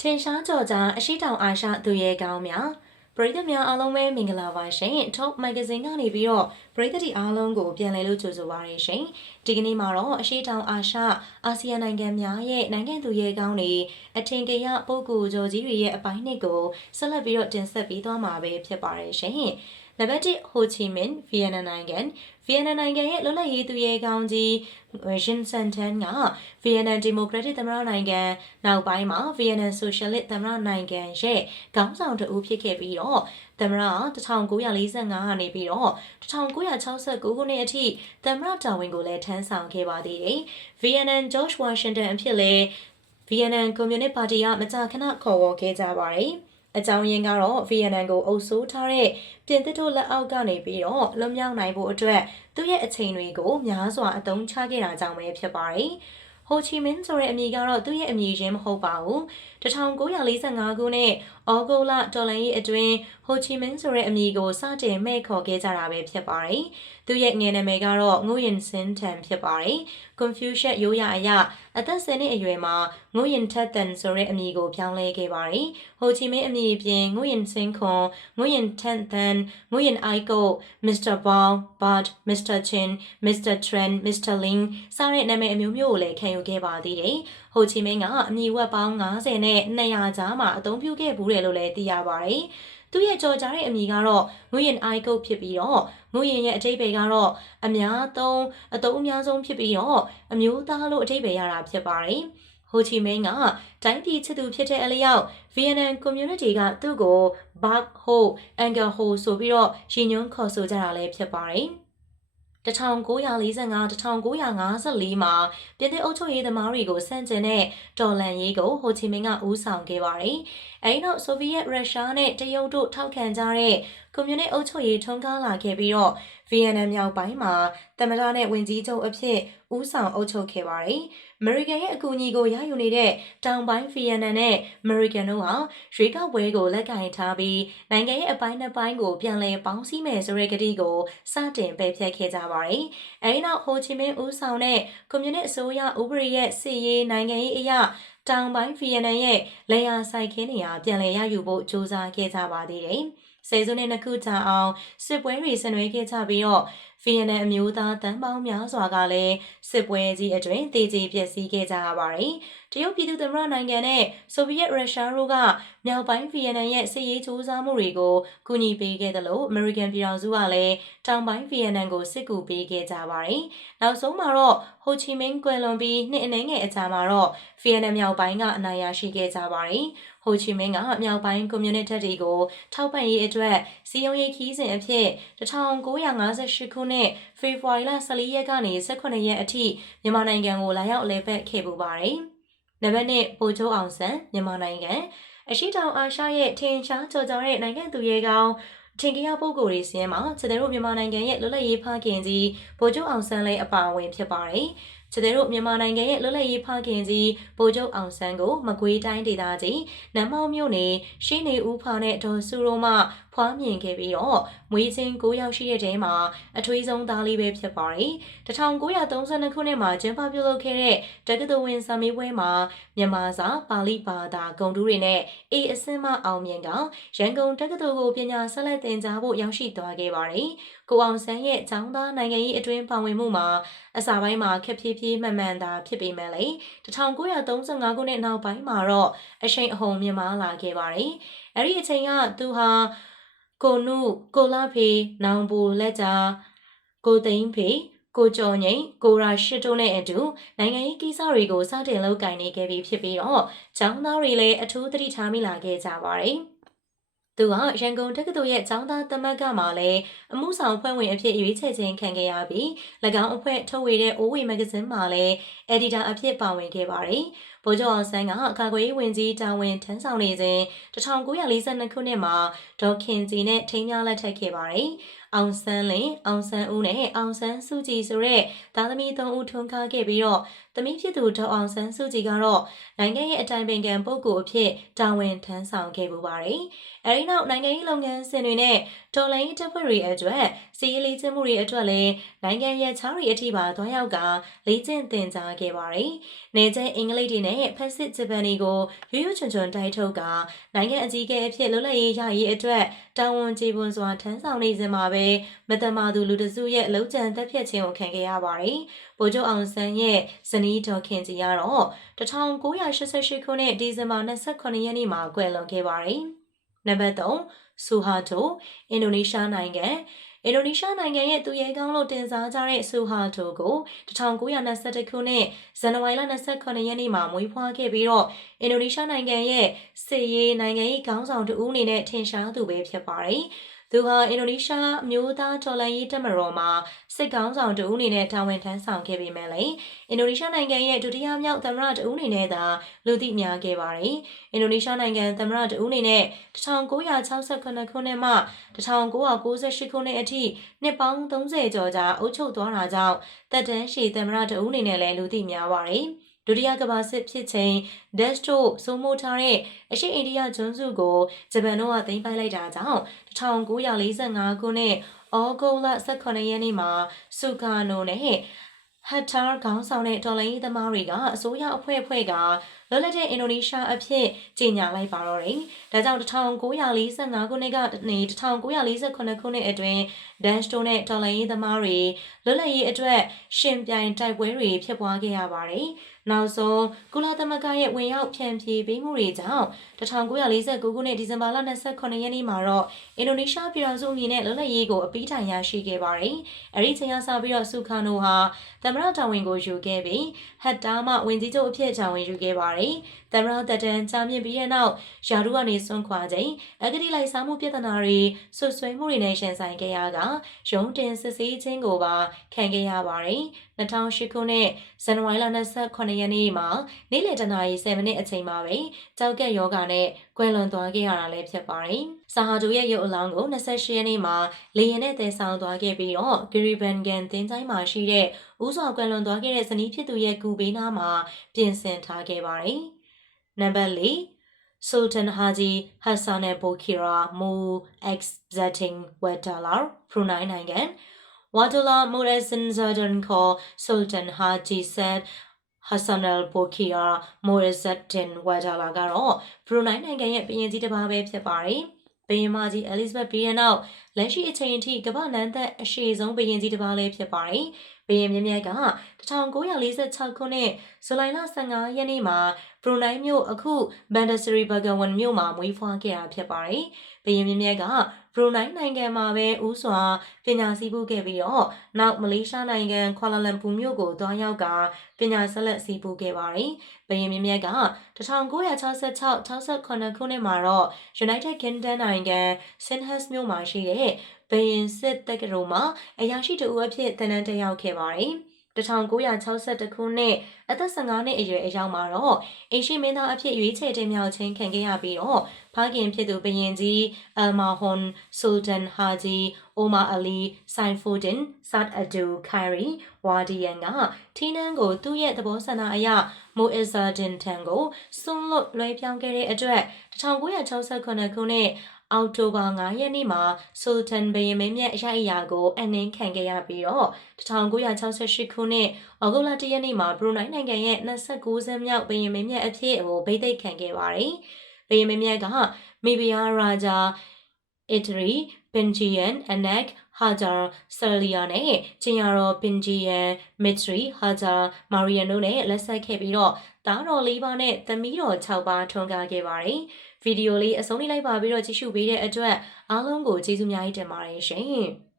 ထင်ရှားကြော်ကြားအရှိတောင်အာရှသူရဲကောင်းများပရိသတ်များအားလုံးပဲမင်္ဂလာပါရှင် Top Magazine ကနေပြီးတော့ပရိသတ်ဒီအားလုံးကိုပြန်လည်လို့ကြိုဆိုပါရရှင်ဒီကနေ့မှာတော့အရှိတောင်အာရှအာဆီယံနိုင်ငံများရဲ့နိုင်ငံသူရဲကောင်းတွေအထင်ကရပုဂ္ဂိုလ်ကျော်ကြီးတွေရဲ့အပိုင်းနှစ်ကိုဆက်လက်ပြီးတော့တင်ဆက်ပေးသွားမှာပဲဖြစ်ပါရရှင်နံပါတ်1ဟိုချီမင်ဗီယက်နမ်နိုင်ငံဗီယက်နမ်နိုင်ငံရဲ့လွတ်လပ်ရေးသူရဲကောင်းကြီးရှင်ဆန်တန်ကဗီယက်နမ်ဒီမိုကရက်တစ်သမ္မတနိုင်ငံနောက်ပိုင်းမှာဗီယက်နမ်ဆိုရှယ်လစ်သမ္မတနိုင်ငံရဲ့ခေါင်းဆောင်တဦးဖြစ်ခဲ့ပြီးတော့သမ္မတ1945ကနေပြီးတော့1969ခုနှစ်အထိသမ္မတတာဝန်ကိုလည်းထမ်းဆောင်ခဲ့ပါသေးတယ်။ဗီယက်နမ်ဂျော့ချ်ဝါရှင်တန်အဖြစ်လဲဗီယက်နမ်ကွန်မြူနစ်ပါတီကမကြာခဏခေါ်ဝေါ်ခဲ့ကြပါတယ်။ အကြောင်းရင်းကတော့ဗီယက်နမ်ကိုအုပ်စိုးထားတဲ့ပြင်သစ်တို့လက်အောက်ကနေပြီးတော့လွတ်မြောက်နိုင်ဖို့အတွက်သူ့ရဲ့အချိန်တွေကိုများစွာအသုံးချခဲ့တာကြောင့်ပဲဖြစ်ပါတယ်။ဟိုချီမင်းဆိုတဲ့အမည်ကတော့သူ့ရဲ့အမည်ရင်းမဟုတ်ပါဘူး1945ခုနှစ် ဩဂုတ်လတော်လန်ရေးအတွင်းဟိုချီမင်းဆိုတဲ့အမည်ကိုစတင်မဲ့ခေါ်ခဲ့ကြတာပဲဖြစ်ပါတယ်သူ့ရဲ့ငယ်နာမည်ကတော့ငိုရင်စင်တန်ဖြစ်ပါတယ် Confucius ရိုးရာအရအသက်10နှစ်အရွယ်မှာငိုရင်ထက်တန်ဆိုတဲ့အမည်ကိုပြောင်းလဲခဲ့ပါတယ်ဟိုချီမင်းအမည်အပြင်ငိုရင်စင်ခွန်ငိုရင်ထန်တန်ငိုရင်အိုက်ကို Mr. Bong Bud Mr. Chin Mr. Tran Mr. Ling စတဲ့နာမည်အမျိုးမျိုးကိုလည်းခံယူခဲ့ပါသေးတယ်။ဟိုချီမင်းကအမည်ဝက်ပေါင်း90နဲ့200ကြားမှာအသုံးပြုခဲ့ဘူးတယ်လို့လည်းသိရပါတယ်။သူ့ရဲ့ကြော်ကြားတဲ့အမည်ကတော့ငွေရင်အိုက်ကုတ်ဖြစ်ပြီးတော့ငွေရင်ရဲ့အတိတ်ပဲကတော့အများသုံးအသုံးအများဆုံးဖြစ်ပြီးတော့အမျိုးသားလို့အတိတ်ပဲရတာဖြစ်ပါတယ်။ဟိုချီမင်းကတိုင်းပြည်ချစ်သူဖြစ်တဲ့အလျောက် VNN community ကသူ့ကို Bug Ho Anger Ho ဆိုပြီးတော့ရှင်ညွှန်းခေါ်ဆိုကြတာလည်းဖြစ်ပါတယ်။ 1945-1954မှာပြည်သူ့အုပ်ချုပ်ရေးသမားတွေကိုဆန့်ကျင်တဲ့တော်လှန်ရေးကိုဟိုချီမင်းကဦးဆောင်ခဲ့ပါတယ်။အဲဒီနောက်ဆိုဗီယက်ရုရှားနဲ့တရုတ်တို့ထောက်ခံကြတဲ့ကွန်မြူနစ်အုပ်ချုပ်ရေးထွန်းကားလာခဲ့ပြီးတော့ဗီယက်နမ်မြောက်ပိုင်းမှာတမလာနဲ့ဝင်ကြီးချုပ်အဖြစ်ဦးဆောင်အုပ်ချုပ်ခဲ့ပါတယ်။ အမေရိကန်ရဲ့အကူအညီကိုရယူနေတဲ့တောင်ပိုင်းဗီယက်နမ်နဲ့အမေရိကန်တို့ဟာရွေးကောက်ပွဲကိုလက်ကင်ထားပြီးနိုင်ငံရဲ့အပိုင်းနှစ်ပိုင်းကိုပြန်လည်ပေါင်းစည်းမယ်ဆိုတဲ့ကတိကိုစတင်ပယ်ဖျက်ခဲ့ကြပါတယ်။အဲဒီနောက်ဟိုချီမင်းဦးဆောင်တဲ့ကွန်မြူနစ်အစိုးရဥပဒေရဲ့စီရေးနိုင်ငံရေးအရာတောင်ပိုင်းဗီယက်နမ်ရဲ့လေယာစိုက်ခင်းနေရာပြန်လည်ရယူဖို့ကြိုးစားခဲ့ကြပါသေးတယ်။ ဆယ်စုနှစ်နှစ်ခုကြာအောင်စစ်ပွဲတွေဆင်နွှဲခဲ့ကြပြီးတော့ဗီယက်နမ်အမျိုးသားတန်ပေါင်းများစွာကလည်းစစ်ပွဲကြီးအတွင်းတည်ကြည်ပျက်စီးခဲ့ကြရပါတယ်။တရုတ်ပြည်သူ့သမ္မတနိုင်ငံနဲ့ဆိုဗီယက်ရုရှားတို့ကမြောက်ပိုင်းဗီယက်နမ်ရဲ့စစ်ရေးစူးစမ်းမှုတွေကိုကူညီပေးခဲ့တယ်လို့အမေရိကန်ပြည်ထောင်စုကလည်းတောင်ပိုင်းဗီယက်နမ်ကိုစစ်ကူပေးခဲ့ကြပါတယ်။နောက်ဆုံးမှာတော့ဟိုချီမင်းကွယ်လွန်ပြီးနှစ်အနည်းငယ်အကြာမှာတော့ဗီယက်နမ်မြောက်ပိုင်းကအနိုင်ရရှိခဲ့ကြပါတယ်။ ဟိုချီမင်းကမြောက်ပိုင်းကွန်မြူနတီတွေကိုထောက်ပံ့ရေးအတွက်စီယုံရေးခီးစဉ်အဖြစ်1958ခုနှစ်ဖေဖော်ဝါရီလ14ရက်ကနေ18ရက်အထိမြန်မာနိုင်ငံကိုလာရောက်လည်ပတ်ခဲ့ပူပါတယ်။နံပါတ်1ဗိုလ်ချုပ်အောင်ဆန်းမြန်မာနိုင်ငံအရှိတောင်အာရှရဲ့ထင်ရှားကြော်ကြားတဲ့နိုင်ငံသူရဲကောင်း ထင်ကြရပုံကိုယ်ရေးစင်းမှာခြေတို့မြန်မာနိုင်ငံရဲ့လွတ်လပ်ရေးဖခင်ကြီးဗိုလ်ချုပ်အောင်ဆန်းလေးအပါအဝင်ဖြစ်ပါတယ်။ခြေတို့မြန်မာနိုင်ငံရဲ့လွတ်လပ်ရေးဖခင်ကြီးဗိုလ်ချုပ်အောင်ဆန်းကိုမကွေးတိုင်းဒေသကြီးနမ်မောင်မြို့နယ်ရှင်းနေဦးဖာနဲ့ဒေါ်စုတို့မှဖွားမြင်ခဲ့ပြီးတော့ မွေးချင်း9ယောက်ရှိတဲ့တဲမှာအထွေးဆုံးသားလေးပဲဖြစ်ပါတယ်။1932ခုနှစ်မှာကျင်းပပြုလုပ်ခဲ့တဲ့တက္ကသိုလ်ဝင်စာမေးပွဲမှာမြန်မာစာပါဠိဘာသာဂုဏ်တူးတွေနဲ့အေအစင်းမအောင်မြင်ကရန်ကုန်တက္ကသိုလ်ကိုပညာဆက်လက်သင်ကြားဖို့ရောက်ရှိသွားခဲ့ပါတယ်။ကိုအောင်ဆန်းရဲ့ចောင်းသားနိုင်ငံရေးအတွင်းပါဝင်မှုမှာအစာပိုင်းမှာခက်ဖြည်းဖြည်းမှန်မှန်သာဖြစ်ပေမဲ့လေ1935ခုနှစ်နောက်ပိုင်းမှာတော့အရှိန်အဟုန်မြင့်မားလာခဲ့ပါတယ်။အဲ့ဒီအချိန်ကသူဟာ ကိုနုကိုလာဖေနောင်ပူလက်ကြကိုသိန်းဖေကိုကျော်ငိန်ကိုရာရှစ်တို့နဲ့အတူနိုင်ငံရေးကိစ္စတွေကိုစတင်လုပ်ကိုင်နေခဲ့ပြီးဖြစ်ပြီးတော့ကျောင်းသားတွေလည်းအထူးသတိထားမိလာခဲ့ကြပါတယ်။သူကရန်ကုန်တက္ကသိုလ်ရဲ့ကျောင်းသားသမဂ္ဂမှာလည်းအမှုဆောင်ဖွဲ့ဝင်အဖြစ်ရွေးချယ်ခြင်းခံခဲ့ရပြီး၎င်းအဖွဲ့ထုတ်ဝေတဲ့အိုးဝေမဂ္ဂဇင်းမှာလည်းအက်ဒီတာအဖြစ်ပါဝင်ခဲ့ပါတယ်။ဗိုလ်ချုပ်အောင်ဆန်းကကာကွယ်ရေးဝန်ကြီးတာဝန်ထမ်းဆောင်နေစဉ်1942ခုနှစ်မှာဒေါခင်ကြီးနဲ့ထိန်းများလက်ထပ်ခဲ့ပါတယ်။အောင်ဆန်းလင်အောင်ဆန်းဦးနဲ့အောင်ဆန်းစုကြည်ဆိုတဲ့သားသမီးသုံးဦးထွန်းကားခဲ့ပြီးတော့သမီးဖြစ်သူဒေါက်အောင်ဆန်းစုကြည်ကတော့နိုင်ငံရဲ့အတိုင်ပင်ခံပုဂ္ဂိုလ်အဖြစ်တာဝန်ထမ်းဆောင်ခဲ့ပူပါတယ်။အဲဒီနောက်နိုင်ငံရေးလုပ်ငန်းစဉ်တွေနဲ့တော်လိုင်းတပ်ဖွဲ့တွေအတွက်စီးရေးလေ့ကျင့်မှုတွေအတွက်လည်းနိုင်ငံရဲ့ချားရီအထိပါသွားရောက်ကလေ့ကျင့်သင်ကြားခဲ့ပါတယ်။နေကျအင်္ဂလိပ်တွေနဲ့နဲ့ဖက်စစ်ဂျပန်နီကိုရွရွချွန်ချွန်တိုက်ထုတ်ကနိုင်ငံအကြီးအကဲအဖြစ်လွတ်လပ်ရေးရရေးအတွက်တာဝန်ကျေပွန်စွာထမ်းဆောင်နေစဉ်မှာပဲမတမာသူလူတစုရဲ့အလုံးကျန်တက်ဖြတ်ခြင်းကိုခံခဲ့ရပါတယ်။ဗိုလ်ချုပ်အောင်ဆန်းရဲ့ဇနီးဒေါ်ခင်ကြီးကတော့1988ခုနှစ်ဒီဇင်ဘာ29ရက်နေ့မှာကွယ်လွန်ခဲ့ပါတယ်။နံပါတ်3ဆူဟာတိုအင်ဒိုနီးရှားနိုင်ငံ အင်ဒိုနီးရှားနိုင်ငံရဲ့သူရဲကောင်းလို့တင်စားကြတဲ့ဆူဟာတိုကို1921ခုနှစ်ဇန်နဝါရီလ29ရက်နေ့မှာမွေးဖွားခဲ့ပြီးတော့အင်ဒိုနီးရှားနိုင်ငံရဲ့စစ်ရေးနိုင်ငံရေးခေါင်းဆောင်တဦးအနေနဲ့ထင်ရှားသူပဲဖြစ်ပါတယ်။ သူဟာအင်ဒိုနီးရှားအမျိုးသားတော်လှန်ရေးတပ်မတော်မှာစစ်ကောင်းဆောင်တဦးအနေနဲ့တာဝန်ထမ်းဆောင်ခဲ့ပေမဲ့လည်းအင်ဒိုနီးရှားနိုင်ငံရဲ့ဒုတိယမြောက်သမ္မတတဦးအနေနဲ့သာလူသိများခဲ့ပါတယ်။အင်ဒိုနီးရှားနိုင်ငံသမ္မတတဦးအနေနဲ့1968ခုနှစ်မှ1998ခုနှစ်အထိနှစ်ပေါင်း30ကျော်ကြာအုပ်ချုပ်သွားတာကြောင့်တပ်တန်းရှည်သမ္မတတဦးအနေနဲ့လည်းလူသိများပါတယ်။ ဒုတိယကမ္ဘာစစ်ဖြစ်ချိန်ဒက်စတိုစိုးမိုးထားတဲ့အရှေ့အိန္ဒိယကျွန်းစုကိုဂျပန်တို့ကသိမ်းပိုက်လိုက်တာကြောင့်1945ခုနှစ်ဩဂုတ်လ18ရက်နေ့မှာဆူကာနိုနဲ့ဟတ်တာခေါင်းဆောင်တဲ့တော်လိုင်းရေးသမားတွေကအစိုးရအဖွဲ့အဖွဲ့ကလွတ်လပ်တဲ့အင်ဒိုနီးရှားအဖြစ်ကြေညာလိုက်ပါတော့တယ်။ဒါကြောင့်1945ခုနှစ်ကနေ1948ခုနှစ်အတွင်းဒန်စတိုနဲ့တော်လိုင်းရေးသမားတွေလွတ်လပ်ရေးအတွက်ရှင်ပြိုင်တိုက်ပွဲတွေဖြစ်ပွားခဲ့ရပါတယ်။ နောက်ဆုံးကုလသမဂ္ဂရဲ့ဝင်ရောက်ဖြန့်ဖြေပေးမှုတွေကြောင့်1949ခုနှစ်ဒီဇင်ဘာလ28ရက်နေ့မှာတော့အင်ဒိုနီးရှားပြည်ထောင်စုအမည်နဲ့လွတ်လပ်ရေးကိုအပိတိုင်ရရှိခဲ့ပါတယ်။အဲဒီချိန်ကစပြီးတော့ဆူခါနိုဟာသမ္မတတာဝန်ကိုယူခဲ့ပြီးဟတ်တာမှဝင်ကြီးချုပ်အဖြစ်တာဝန်ယူခဲ့ပါတယ်။ သမ္မတတက်တန်ကြာမြင့်ပြီးတဲ့နောက်ယာရုကနေဆွန့်ခွာချိန်အဂတိလိုက်စားမှုပြဿနာတွေဆွဆွဲမှုတွေနဲ့ရှင်ဆိုင်ခဲ့ရကရုံးတင်စစ်ဆေးခြင်းကိုပါခံခဲ့ရပါတယ်။2008ခုနှစ်ဇန်နဝါရီလ28ရက်နေ့မှာနေ့လယ်တနာရီ7မိနစ်အချိန်မှာပဲကြောက်ကက်ယောဂနဲ့ကွယ်လွန်သွားခဲ့ရတာလည်းဖြစ်ပါတယ်။ဆာဟာဒိုရဲ့ရုပ်အလောင်းကို28ရက်နေ့မှာလေယာဉ်နဲ့တည်ဆောင်သွားခဲ့ပြီးတော့ဂရီဘန်ဂန်တင်းတိုင်းမှာရှိတဲ့ဥစွာကွယ်လွန်သွားခဲ့တဲ့ဇနီးဖြစ်သူရဲ့ကူဘေးနားမှာပြင်ဆင်ထားခဲ့ပါတယ်။ နံပါတ်4 Sultan Haji Hassan al-Bolkiah Mu exiting Wetalar Brunei နိုင်ငံ Wadullah Muezzin Zardin called Sultan Haji said Hassan al-Bolkiah Muezzin Wadullah ကတော့ဘရူနိုင်းနိုင်ငံရဲ့ဘုရင်ကြီးတစ်ပါးပဲဖြစ်ပါတယ်။ဘုရင်မကြီး Elizabeth ဘီယန်နောက်လက်ရှိအချိန်အထိကမ္ဘာနန်းသက်အရှိဆုံးဘုရင်ကြီးတစ်ပါးလည်းဖြစ်ပါတယ်။ ဘုရင်မြတ်မြတ်က1946ခုနှစ်ဇူလိုင်လ15ရက်နေ့မှာဘရူနိုင်းမြို့အခုဘန်ဒါစရီဘဂဝန်မြို့မှာမွေးဖွားခဲ့တာဖြစ်ပါတယ်။ဘုရင်မြတ်မြတ်ကဘရူနိုင်းနိုင်ငံမှာပဲဦးစွာပညာစည်းပူးခဲ့ပြီးတော့နောက်မလေးရှားနိုင်ငံခွာလာလမ်ပူမြို့ကိုတွားရောက်ကပညာဆက်လက်စည်းပူးခဲ့ပါတယ်။ဘရင်မြမြတ်က1966-68ခုနှစ်မှာတော့ United Kingdom နိုင်ငံ Sandhurst မြို့မှာရှိတဲ့ ဘရင်စစ်တက္ကသိုလ်မှာအရာရှိတဦးအဖြစ်တန်းတန်းတက်ရောက်ခဲ့ပါတယ်။1962ခုနှစ်အသက်15နှစ်အရွယ်အရောက်မှာတော့အင်ရှိမင်းသားအဖြစ်ရွေးချယ်တင်မြှောက်ခြင်းခံခဲ့ရပြီးတော့ဖခင်ဖြစ်သူဘုရင်ကြီးအယ်မာဟွန်ဆူလ်တန်ဟာဂျီအိုမာအလီဆိုင်ဖူဒင်ဆတ်အဒူခိုင်ရီဝါဒီယန်ကထီနန်းကိုသူ့ရဲ့သဘောဆန္ဒအရမိုအစ်ဇာဒင်ထန်ကိုစွန့်လွတ်လွှဲပြောင်းခဲ့တဲ့အတွက်1968ခုနှစ် အောက်တိုဘာ9ရက်နေ့မှာဆူလ်တန်ဘယင်မင်းမြတ်အရာအရာကိုအနှင်းခံခဲ့ရပြီးတော့1968ခုနှစ်ဩဂုတ်လ1ရက်နေ့မှာဘရူနိုင်းနိုင်ငံရဲ့29ဆန်းမြောက်ဘယင်မင်းမြတ်အဖြစ်ဟိုဗိသိက်ခံခဲ့ပါတယ်။ဘယင်မင်းမြတ်ကမီဘီယာရာဂျာအီတရီပင်ဂျီယန်အနက်ဟာဂျာဆယ်လီယာနဲ့ချင်းရတော်ပင်ဂျီယန်မစ်ထရီဟာဂျာမာရီယန်တို့နဲ့လက်ဆက်ခဲ့ပြီးတော့တားတော်၄ပါးနဲ့သမီးတော်6ပါးထွန်းကားခဲ့ပါတယ်။ ဗီဒီယိုလေးအဆုံးလေးလိုက်ပါပြီးတော့ကြည့်ရှုပေးတဲ့အတွက်အားလုံးကိုကျေးဇူးများကြီးတင်ပါတယ်ရှင်။